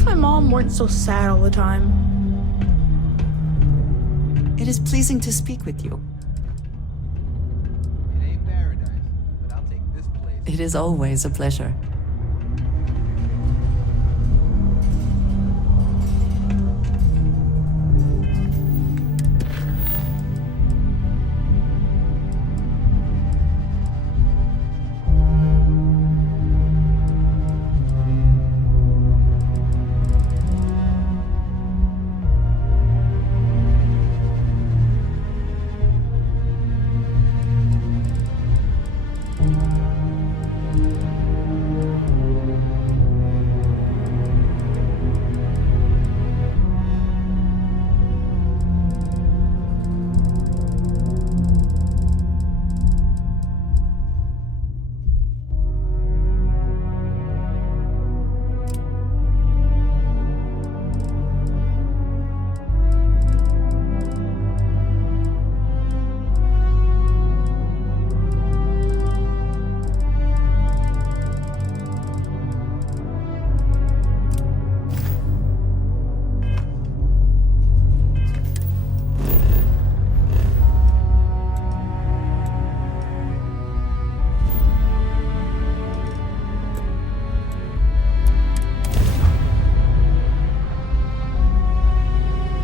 if my mom weren't so sad all the time? It is pleasing to speak with you. It ain't paradise, but I'll take this place. It is always a pleasure.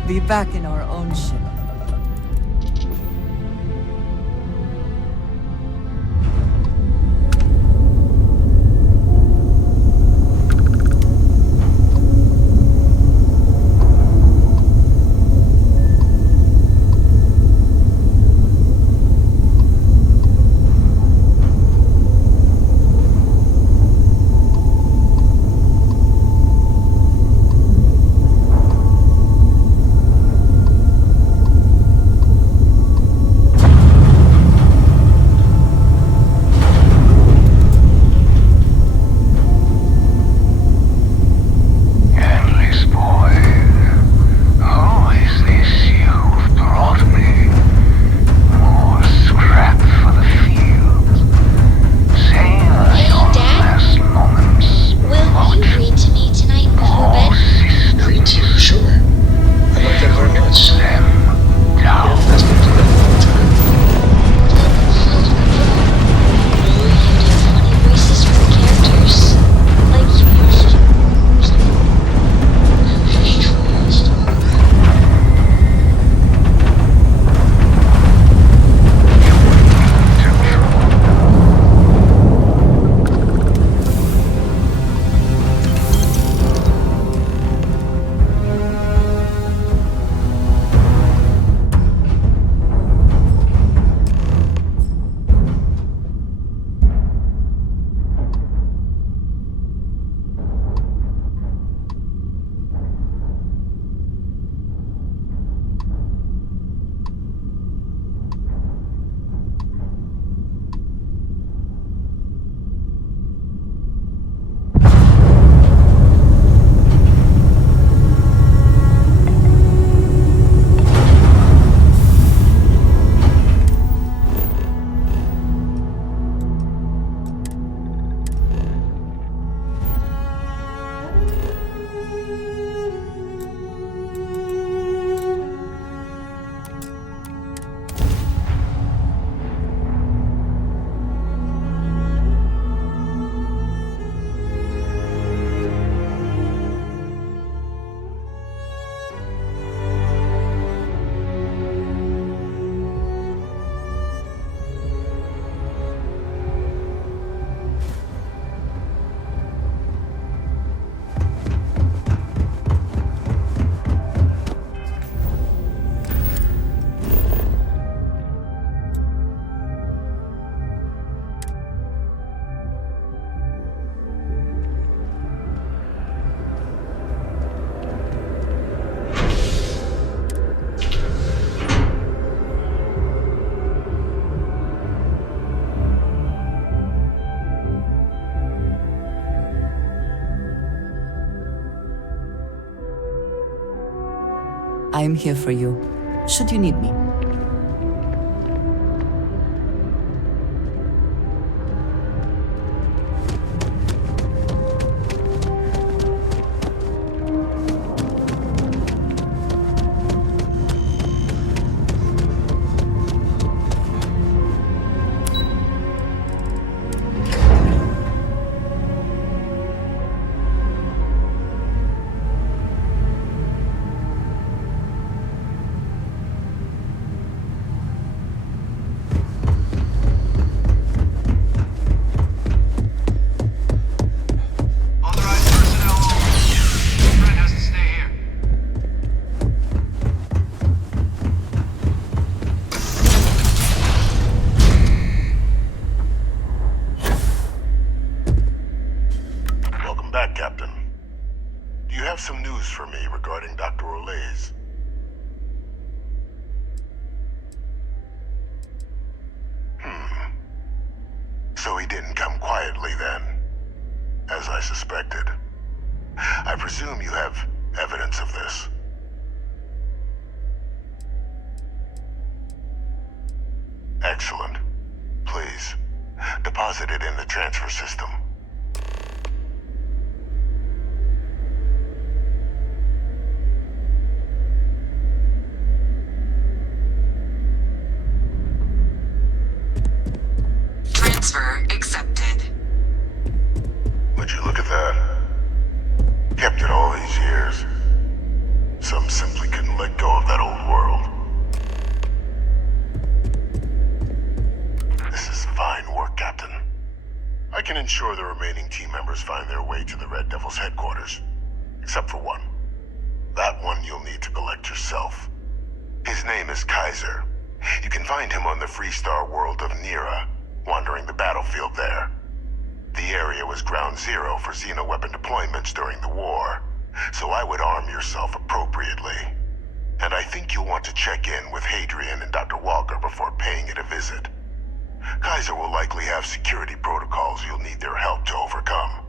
Be back in our own ship. I am here for you, should you need me. So he didn't come quietly then, as I suspected. I presume you have evidence of this. Excellent. Please, deposit it in the transfer system. Transfer accepted. Would you look at that? Kept it all these years. Some simply couldn't let go of that old world. This is fine work, Captain. I can ensure the remaining team members find their way to the Red Devil's headquarters. Except for one. That one you'll need to collect yourself. His name is Kaiser. You can find him on the Freestar world of Nira, wandering the battlefield there. The area was ground zero for xeno-weapon deployments during the war, so I would arm yourself appropriately. And I think you'll want to check in with Hadrian and Dr. Walker before paying it a visit. Kaiser will likely have security protocols you'll need their help to overcome.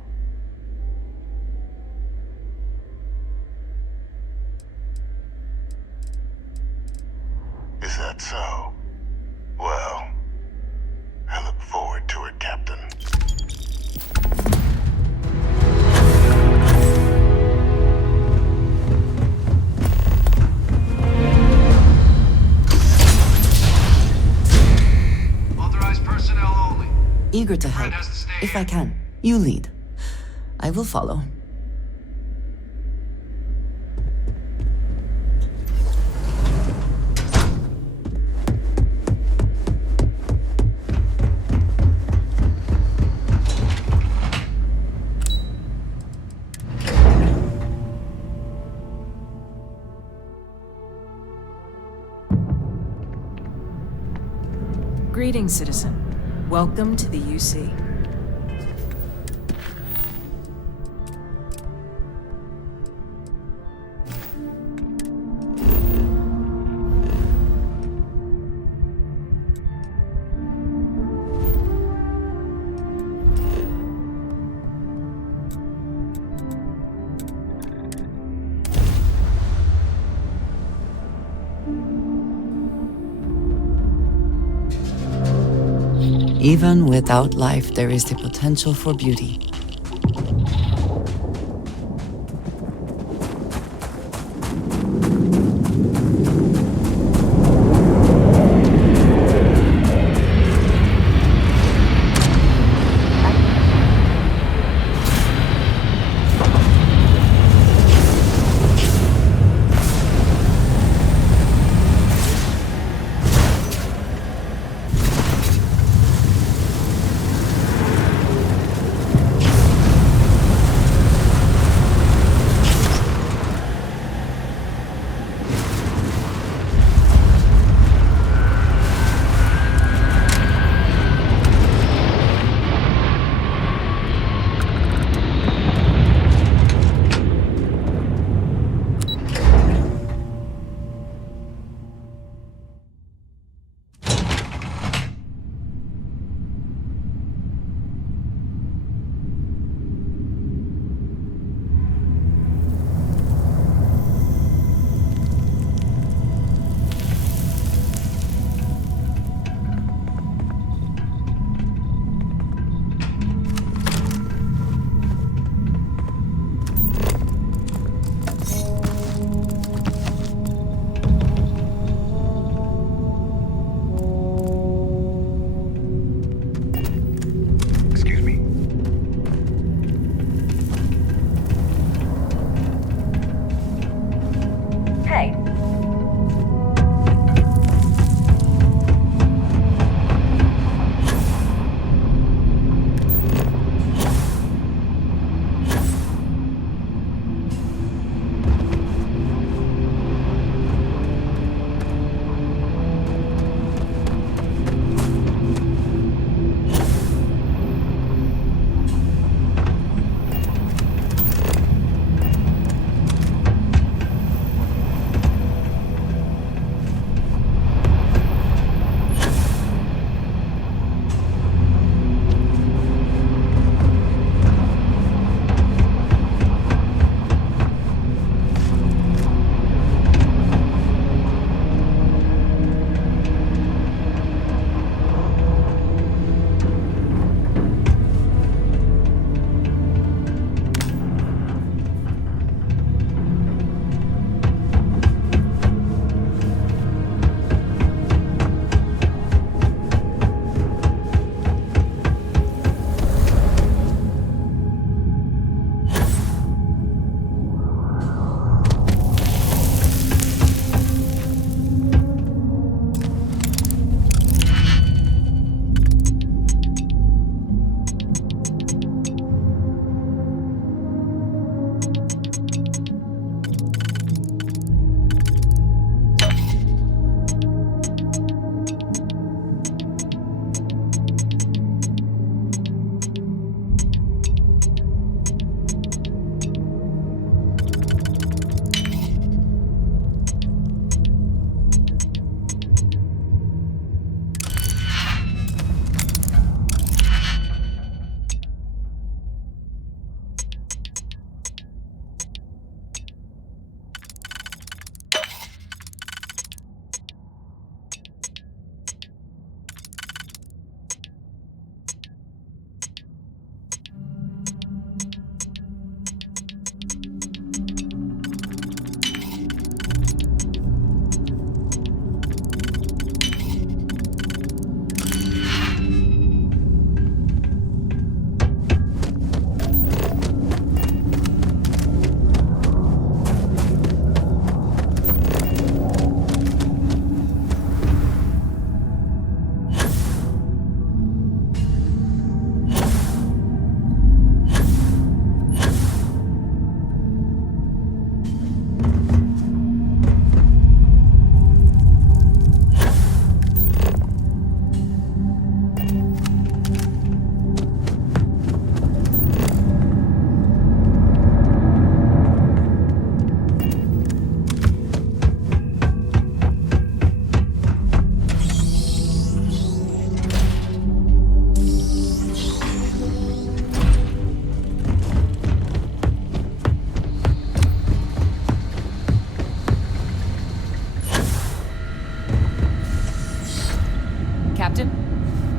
Is that so? Well, I look forward to it, Captain. Authorized personnel only. Eager to help. Friend has to stay If here. I can, you lead. I will follow. Greetings, citizen. Welcome to the UC. Even without life, there is the potential for beauty.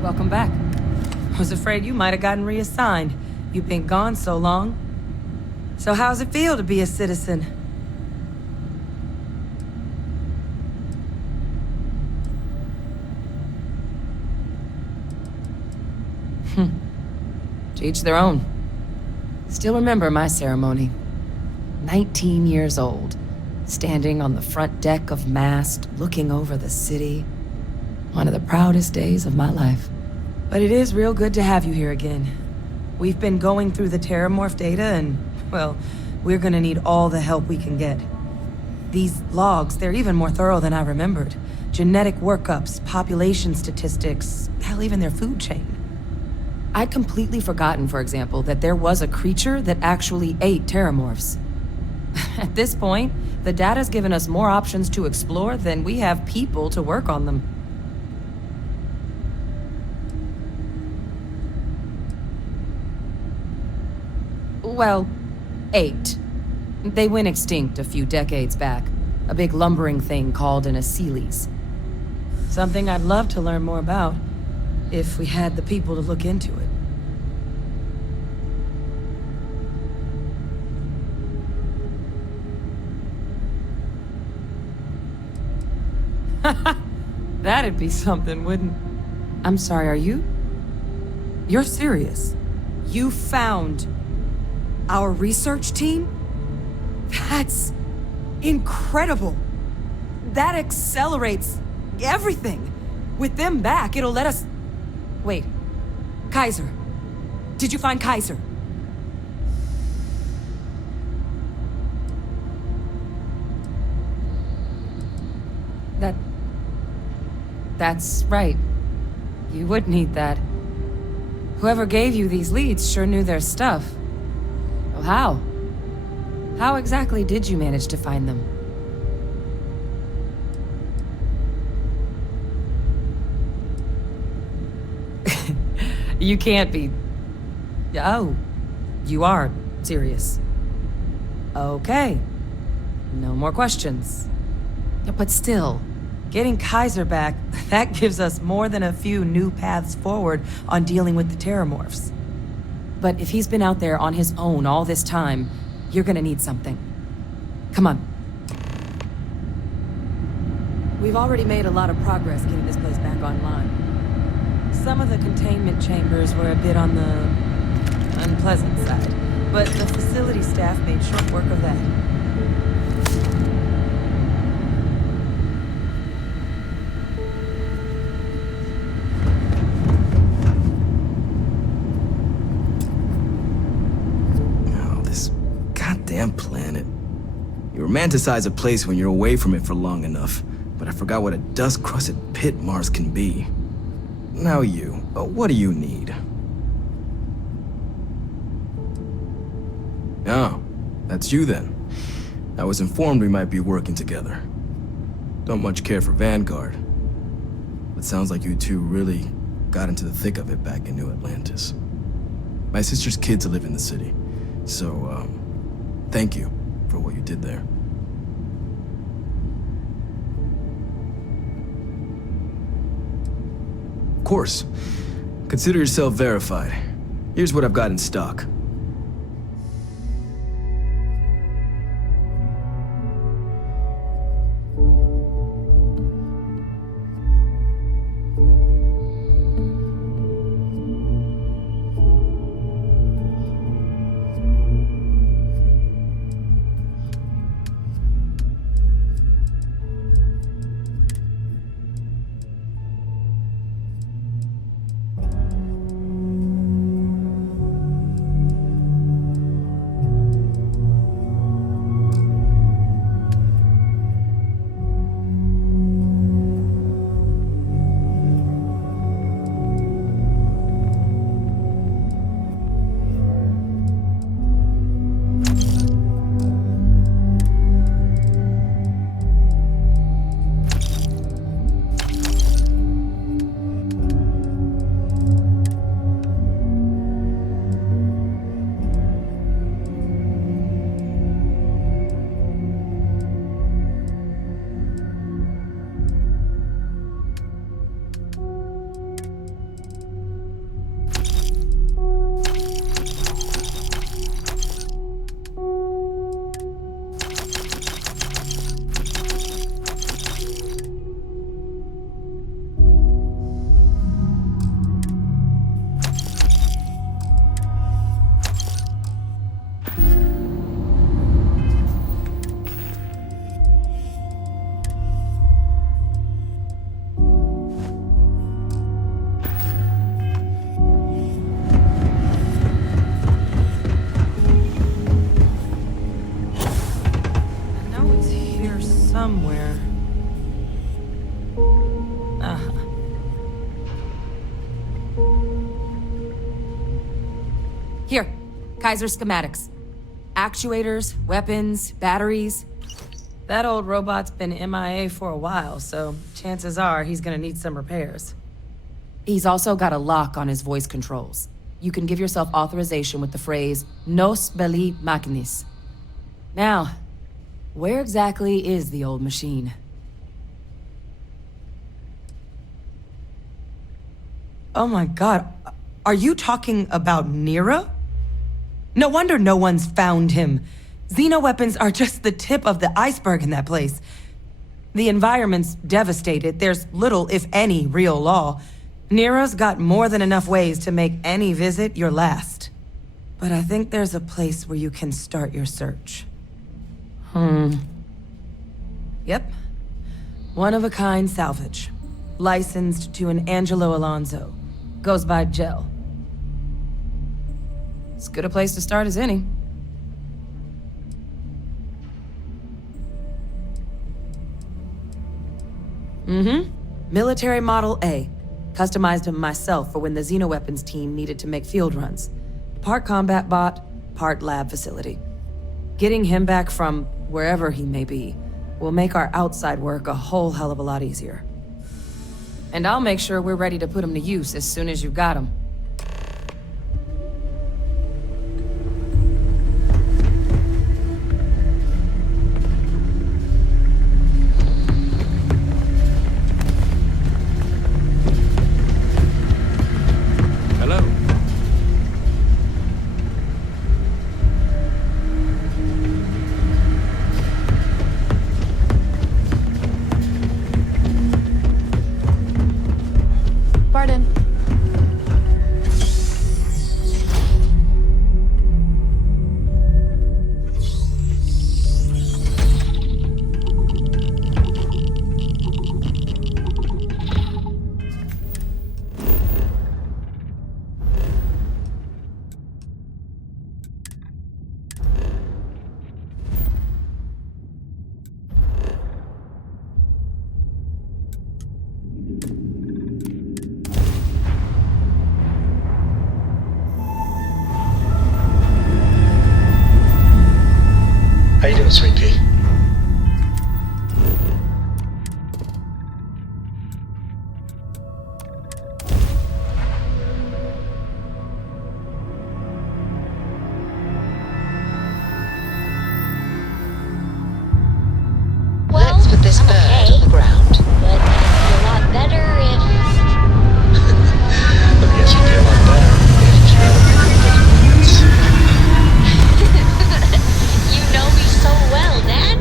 Welcome back. I was afraid you might have gotten reassigned. You've been gone so long. So how's it feel to be a citizen? To each their own. Still remember my ceremony. 19 years old, standing on the front deck of Mast, looking over the city. One of the proudest days of my life. But it is real good to have you here again. We've been going through the Terramorph data and, well, we're gonna need all the help we can get. These logs, they're even more thorough than I remembered. Genetic workups, population statistics, hell, even their food chain. I'd completely forgotten, for example, that there was a creature that actually ate Terramorphs. At this point, the data's given us more options to explore than we have people to work on them. Well, 8. They went extinct a few decades back. A big lumbering thing called an Aceles. Something I'd love to learn more about, if we had the people to look into it. That'd be something, wouldn't... I'm sorry, are you? You're serious? You found our research team? That's incredible. That accelerates everything. With them back, it'll let us... Wait. Kaiser. Did you find Kaiser? That's right. You would need that. Whoever gave you these leads sure knew their stuff. Well, how? How exactly did you manage to find them? You can't be... Oh, you are serious. Okay. No more questions. But still, getting Kaiser back, that gives us more than a few new paths forward on dealing with the Terramorphs. But if he's been out there on his own all this time, you're gonna need something. Come on. We've already made a lot of progress getting this place back online. Some of the containment chambers were a bit on the unpleasant side, but the facility staff made short work of that. Oh, this goddamn planet. You romanticize a place when you're away from it for long enough, but I forgot what a dust-crusted pit Mars can be. Now what do you need? Oh, that's you then. I was informed we might be working together. Don't much care for Vanguard. But sounds like you two really got into the thick of it back in New Atlantis. My sister's kids live in the city, so, thank you for what you did there. Of course. Consider yourself verified. Here's what I've got in stock. Kaiser schematics. Actuators, weapons, batteries. That old robot's been MIA for a while, so chances are he's gonna need some repairs. He's also got a lock on his voice controls. You can give yourself authorization with the phrase, Nos belli machinis. Now, where exactly is the old machine? Oh my god, are you talking about Nero? No wonder no one's found him. Xenoweapons are just the tip of the iceberg in that place. The environment's devastated. There's little, if any, real law. Nero's got more than enough ways to make any visit your last. But I think there's a place where you can start your search. Yep. One-of-a-kind salvage. Licensed to an Angelo Alonso. Goes by Gel. As good a place to start as any. Military Model A. Customized him myself for when the Xenoweapons team needed to make field runs. Part combat bot, part lab facility. Getting him back from wherever he may be will make our outside work a whole hell of a lot easier. And I'll make sure we're ready to put him to use as soon as you've got him. Hello? Pardon. How you doing, Sweet Pea? Let's put this bird on the ground. But it'd be a lot better if... Let me guess, you'd be a lot better if you You know me so well, Dad.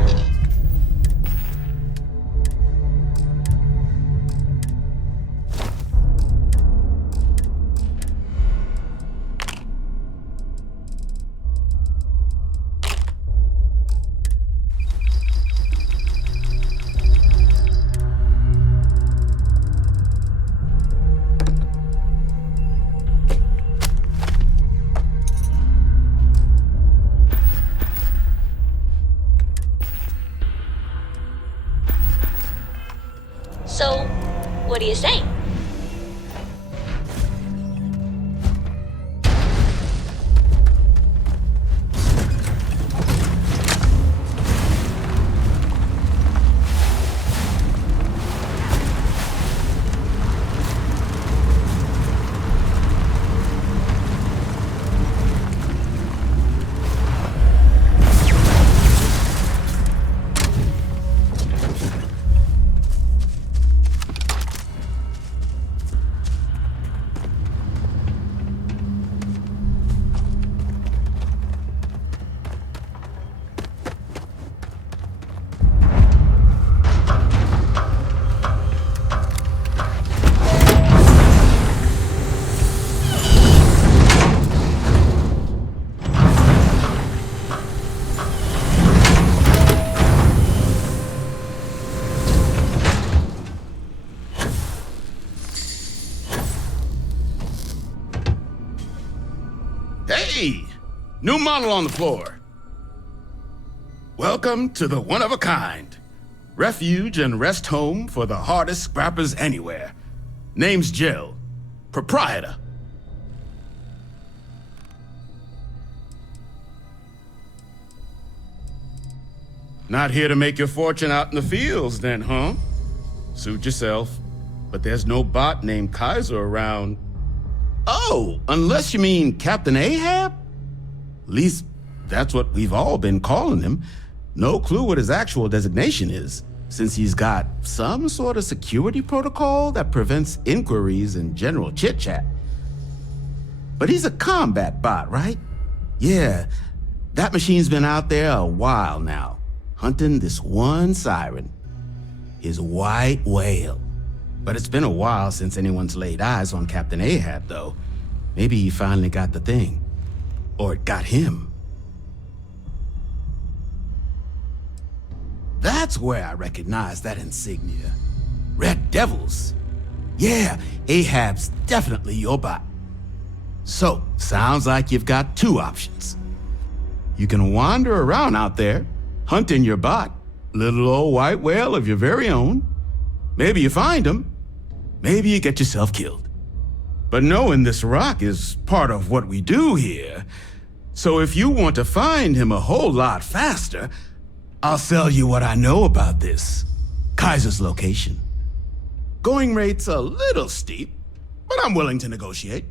So, what do you say? Hey! New model on the floor. Welcome to the one-of-a-kind. Refuge and rest home for the hardest scrappers anywhere. Name's Jill. Proprietor. Not here to make your fortune out in the fields then, huh? Suit yourself. But there's no bot named Kaiser around. Oh, unless you mean Captain Ahab? At least that's what we've all been calling him. No clue what his actual designation is, since he's got some sort of security protocol that prevents inquiries and general chit-chat. But he's a combat bot, right? Yeah, that machine's been out there a while now, hunting this one siren, his white whale. But it's been a while since anyone's laid eyes on Captain Ahab, though. Maybe he finally got the thing. Or it got him. That's where I recognize that insignia. Red Devils. Yeah, Ahab's definitely your bot. So, sounds like you've got two options. You can wander around out there, hunting your bot, little old white whale of your very own. Maybe you find him, maybe you get yourself killed. But knowing this rock is part of what we do here, so if you want to find him a whole lot faster, I'll sell you what I know about this. Kaiser's location. Going rate's a little steep, but I'm willing to negotiate.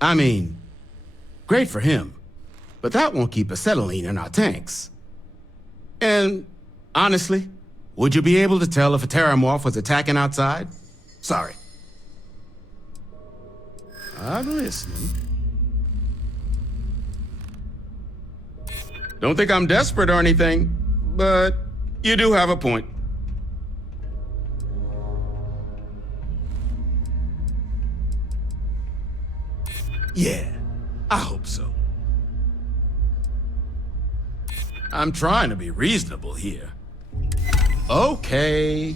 I mean, great for him, but that won't keep acetylene in our tanks. And honestly, would you be able to tell if a terramorph was attacking outside? Sorry. I'm listening. Don't think I'm desperate or anything, but you do have a point. Yeah, I hope so. I'm trying to be reasonable here. Okay.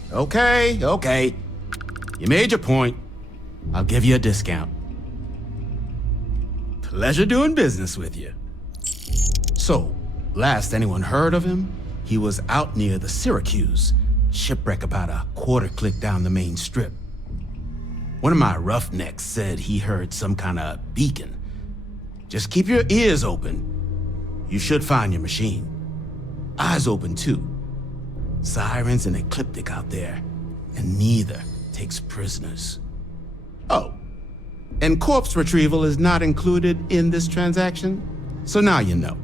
You made your point. I'll give you a discount. Pleasure doing business with you. So, last anyone heard of him, he was out near the Syracuse, shipwreck about a quarter click down the main strip. One of my roughnecks said he heard some kind of beacon. Just keep your ears open. You should find your machine. Eyes open too. Sirens and ecliptic out there, and neither takes prisoners. Oh, and corpse retrieval is not included in this transaction, so now you know.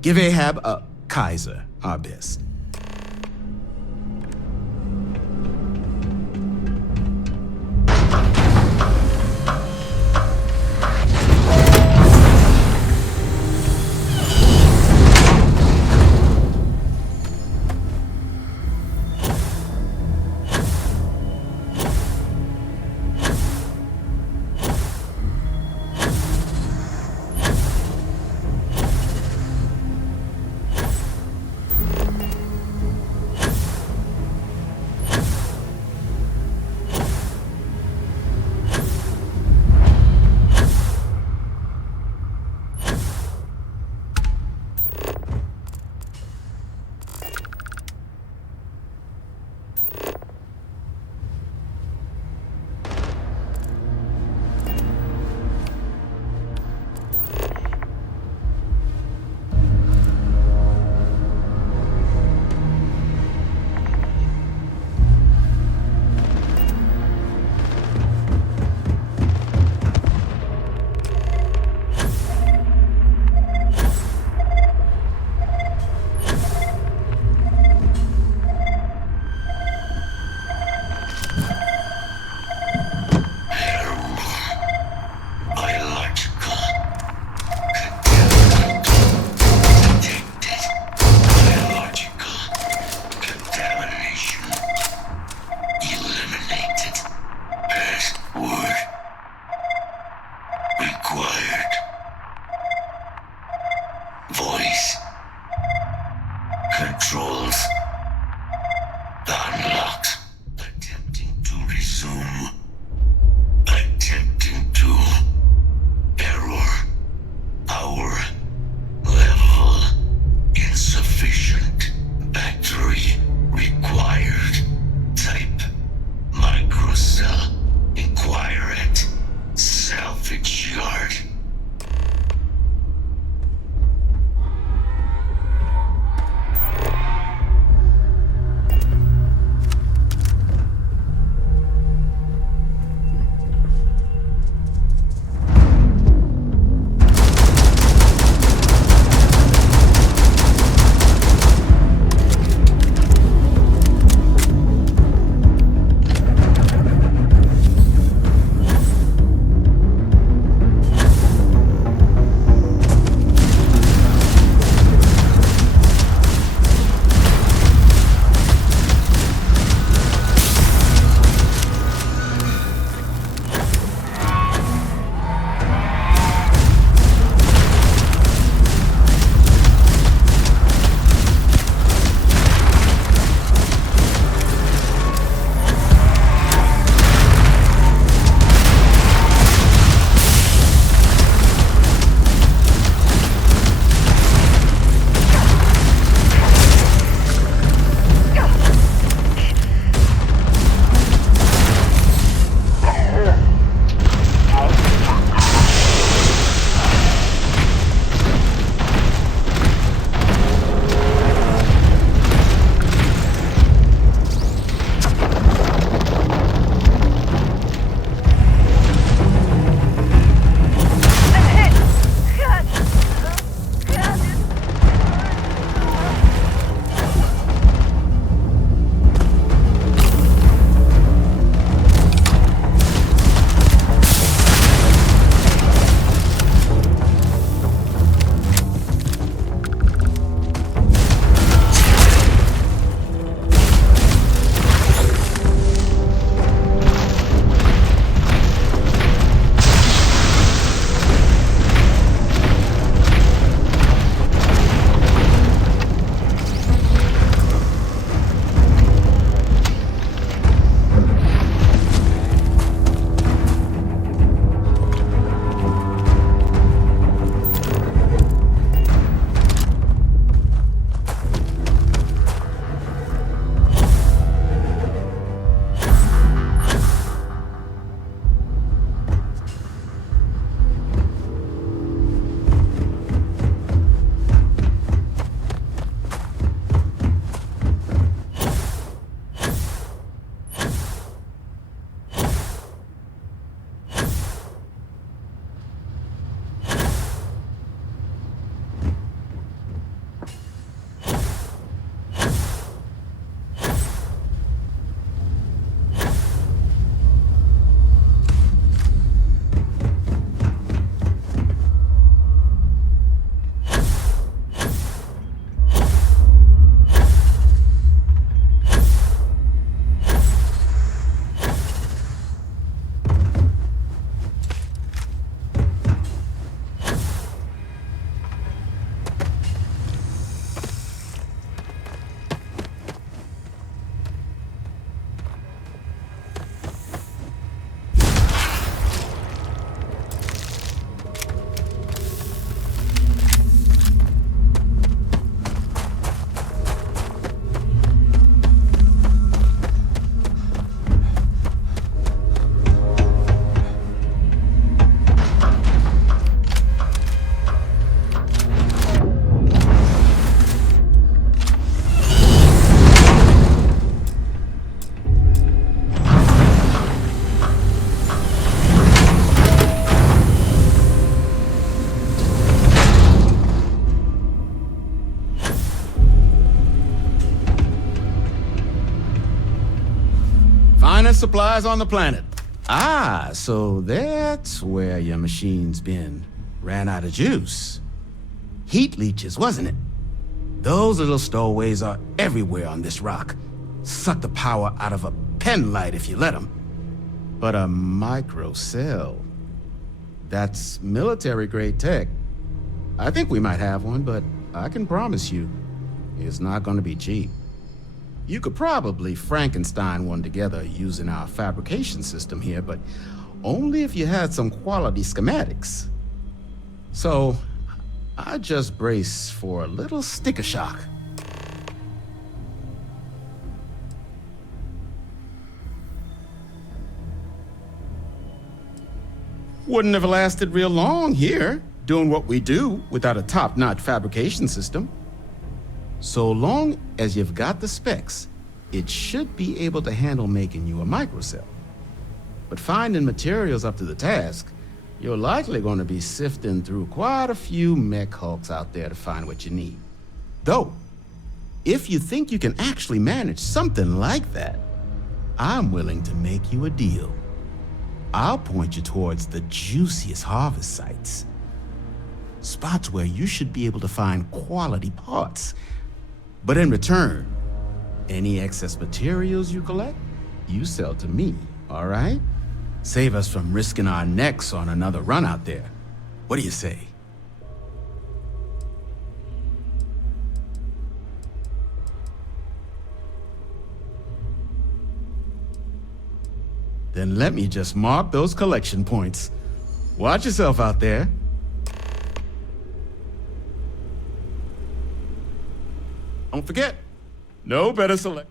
Give Ahab a Kaiser our best. abundant supplies on the planet. Ah, so that's where your machine's been. Ran out of juice. Heat leeches, wasn't it? Those little stowaways are everywhere on this rock. Suck the power out of a pen light if you let them. But a microcell, that's military-grade tech. I think we might have one, but I can promise you, it's not going to be cheap. You could probably Frankenstein one together using our fabrication system here, but only if you had some quality schematics. So, I just brace for a little sticker shock. Wouldn't have lasted real long here, doing what we do without a top-notch fabrication system. So long as you've got the specs, it should be able to handle making you a microcell. But finding materials up to the task, you're likely going to be sifting through quite a few mech hulks out there to find what you need. Though, if you think you can actually manage something like that, I'm willing to make you a deal. I'll point you towards the juiciest harvest sites. Spots where you should be able to find quality parts. But in return, any excess materials you collect, you sell to me, all right? Save us from risking our necks on another run out there. What do you say? Then let me just mark those collection points. Watch yourself out there. Don't forget, no better select.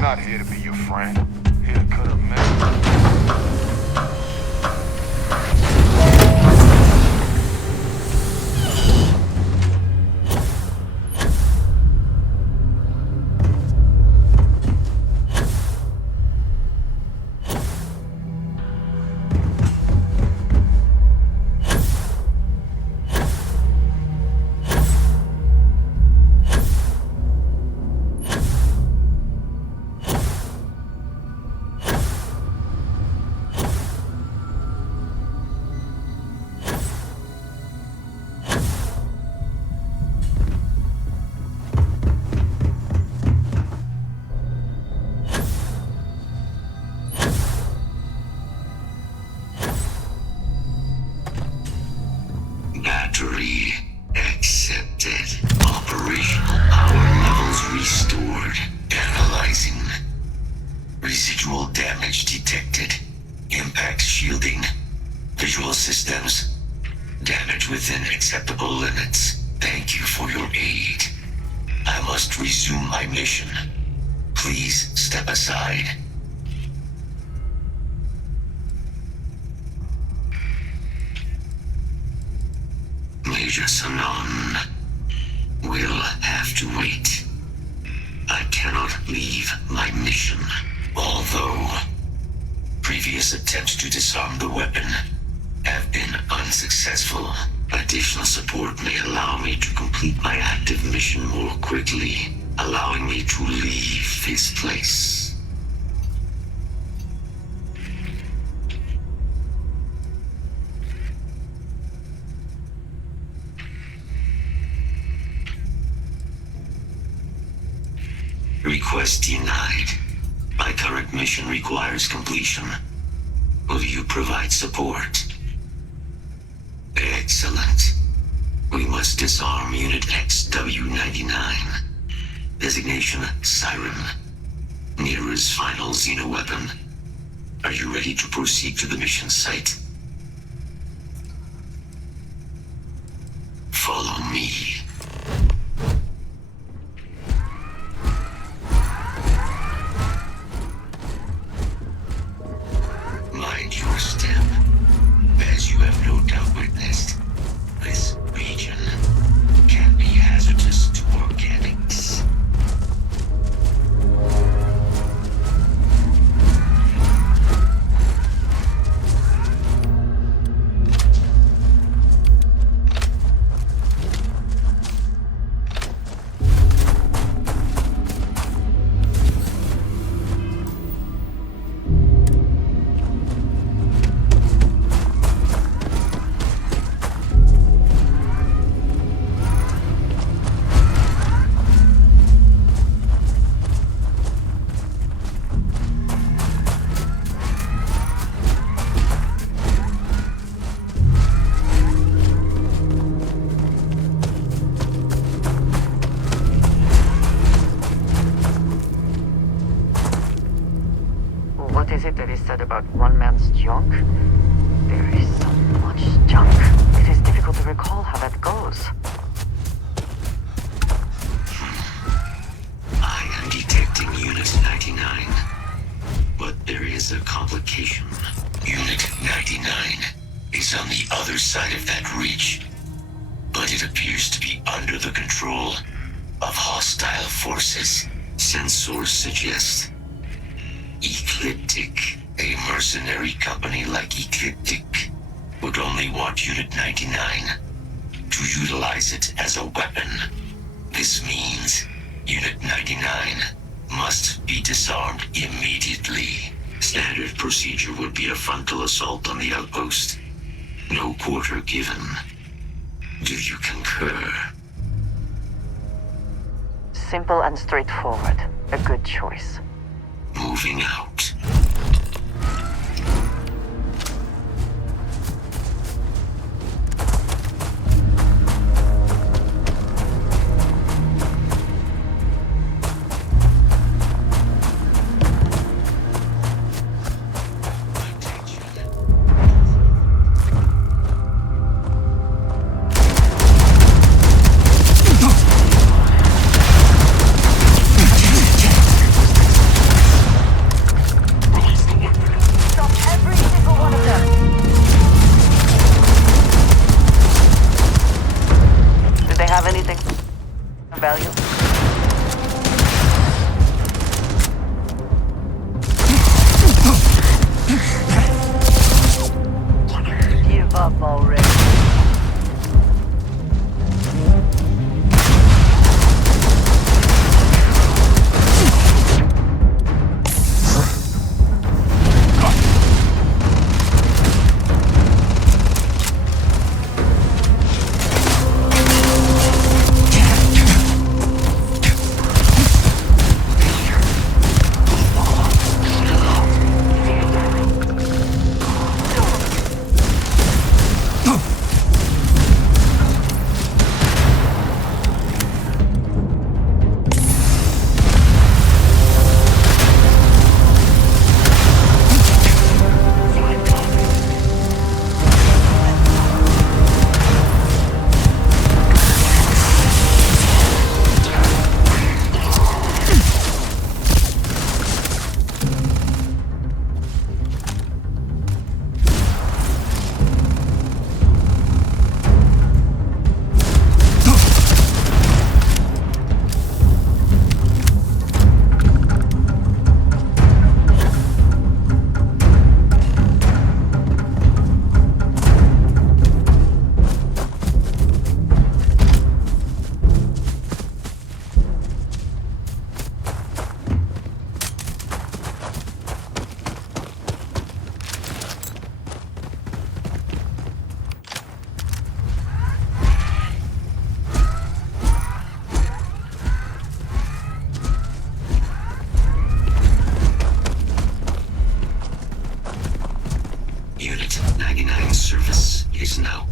Not here to be your friend. Here to cut a mess. Battery accepted. Operational power levels restored. Analyzing. Residual damage detected. Impact shielding. Visual systems. Damage within acceptable limits. Thank you for your aid. I must resume my mission. Please step aside. Major Sanon. will have to wait. I cannot leave my mission, although previous attempts to disarm the weapon have been unsuccessful. Additional support may allow me to complete my active mission more quickly, allowing me to leave this place. Request denied. My current mission requires completion. Will you provide support? Excellent. We must disarm Unit XW-99. Designation Siren. Nearest final xenoweapon. Are you ready to proceed to the mission site? Follow me. Mind your step. As you have no doubt witnessed, this region can be hazardous to organics. What is it that is said about one man's junk? There is so much junk. It is difficult to recall how that goes. I am detecting Unit 99. But there is a complication. Unit 99 is on the other side of that reach. But it appears to be under the control of hostile forces. Sensors suggest Ecliptic, a mercenary company like Ecliptic, would only want Unit 99 to utilize it as a weapon. This means Unit 99 must be disarmed immediately. Standard procedure would be a frontal assault on the outpost. No quarter given. Do you concur? Simple and straightforward. A good choice. Moving out.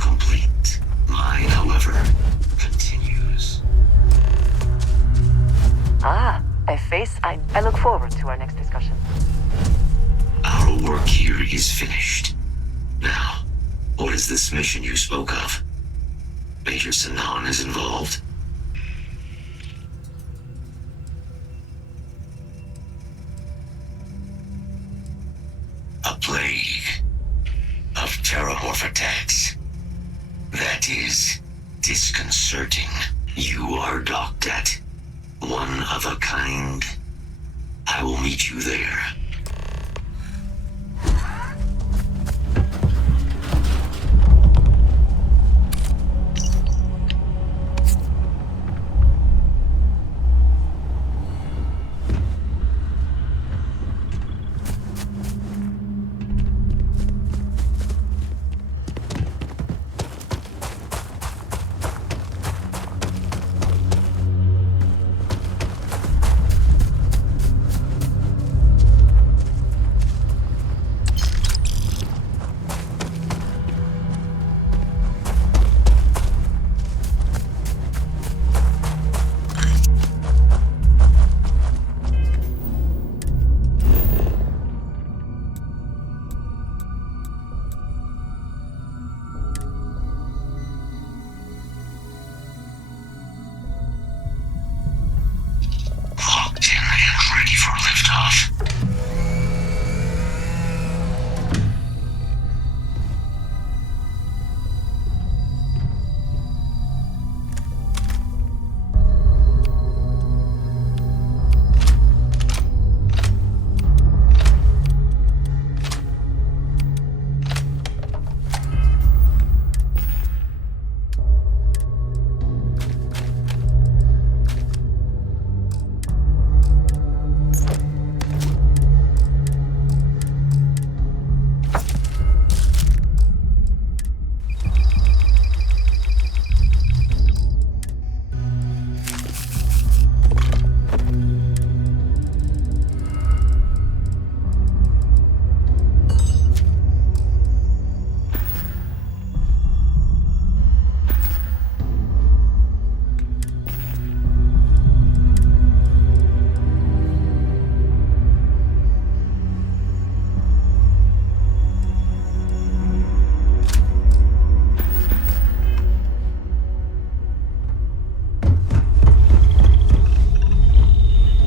complete. Mine, however, continues. Ah, a face. I look forward to our next discussion. Our work here is finished. Now, what is this mission you spoke of? Major Sinan is involved? A plague of terramorph attacks. That is disconcerting. You are docked at one of a kind. I will meet you there.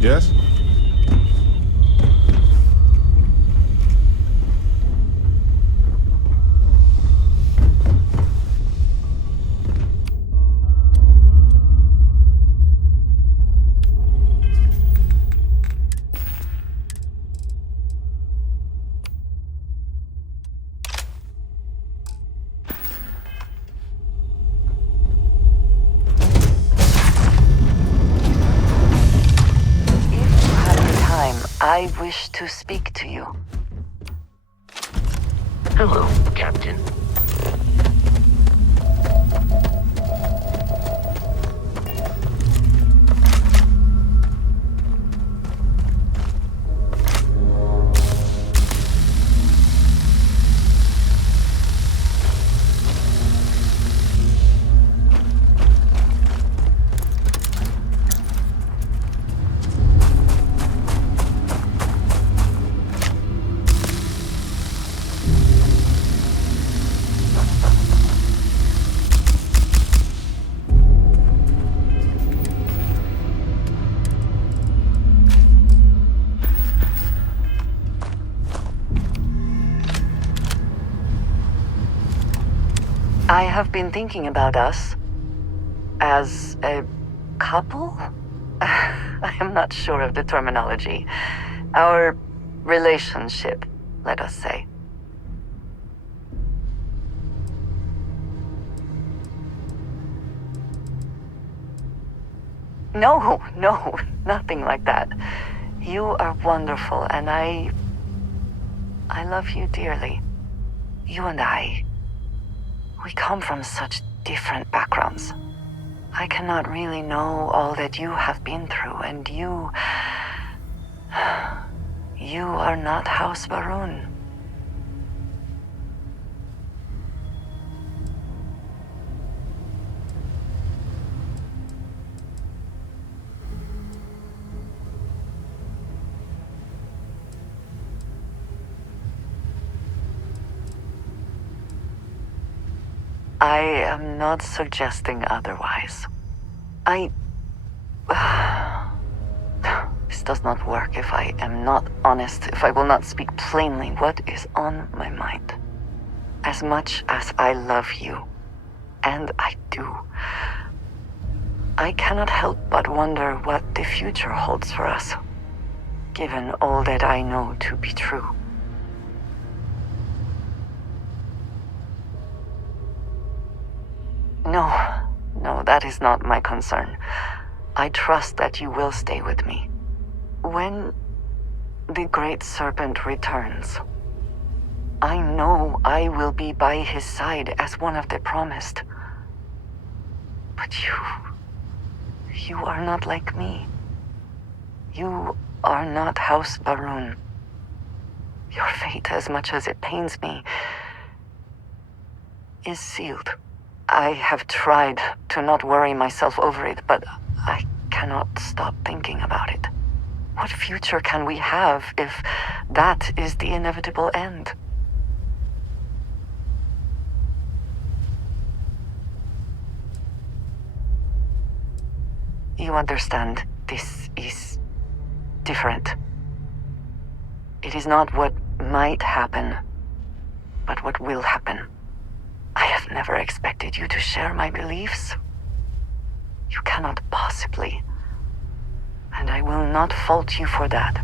Yes? I wish to speak to you. Hello, Captain. I have been thinking about us as a couple? I am not sure of the terminology. Our relationship, let us say. No, nothing like that. You are wonderful, and I love you dearly. You and I, we come from such different backgrounds. I cannot really know all that you have been through, and you are not House Baroon. I am not suggesting otherwise. This does not work if I am not honest, if I will not speak plainly what is on my mind. As much as I love you, and I do, I cannot help but wonder what the future holds for us, given all that I know to be true. No, that is not my concern. I trust that you will stay with me. When the Great Serpent returns, I know I will be by his side as one of the promised. But you are not like me. You are not House Baroon. Your fate, as much as it pains me, is sealed. I have tried to not worry myself over it, but I cannot stop thinking about it. What future can we have if that is the inevitable end? You understand, this is different. It is not what might happen, but what will happen. I have never expected you to share my beliefs. You cannot possibly. And I will not fault you for that.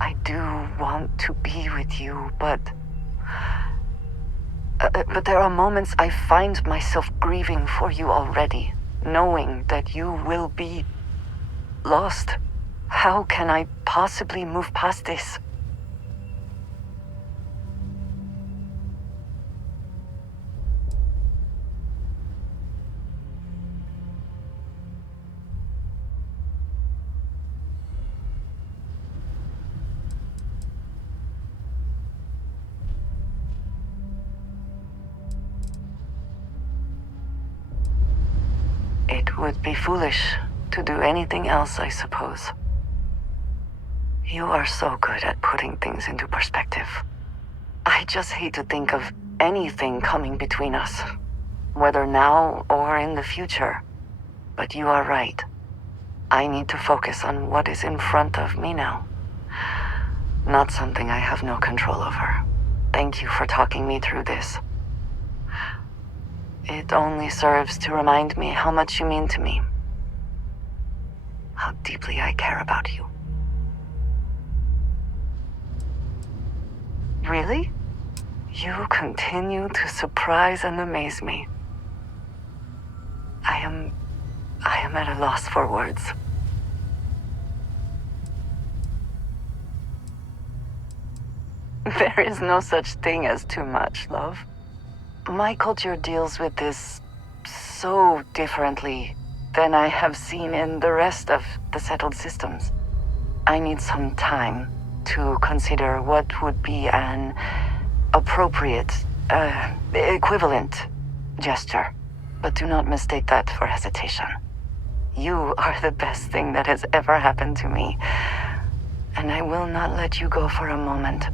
I do want to be with you, but there are moments I find myself grieving for you already, knowing that you will be lost. How can I possibly move past this? It would be foolish to do anything else, I suppose. You are so good at putting things into perspective. I just hate to think of anything coming between us, whether now or in the future. But you are right. I need to focus on what is in front of me now. Not something I have no control over. Thank you for talking me through this. It only serves to remind me how much you mean to me. How deeply I care about you. Really? You continue to surprise and amaze me. I am at a loss for words. There is no such thing as too much, love. My culture deals with this so differently than I have seen in the rest of the settled systems. I need some time to consider what would be an appropriate, equivalent gesture. But do not mistake that for hesitation. You are the best thing that has ever happened to me, and I will not let you go for a moment.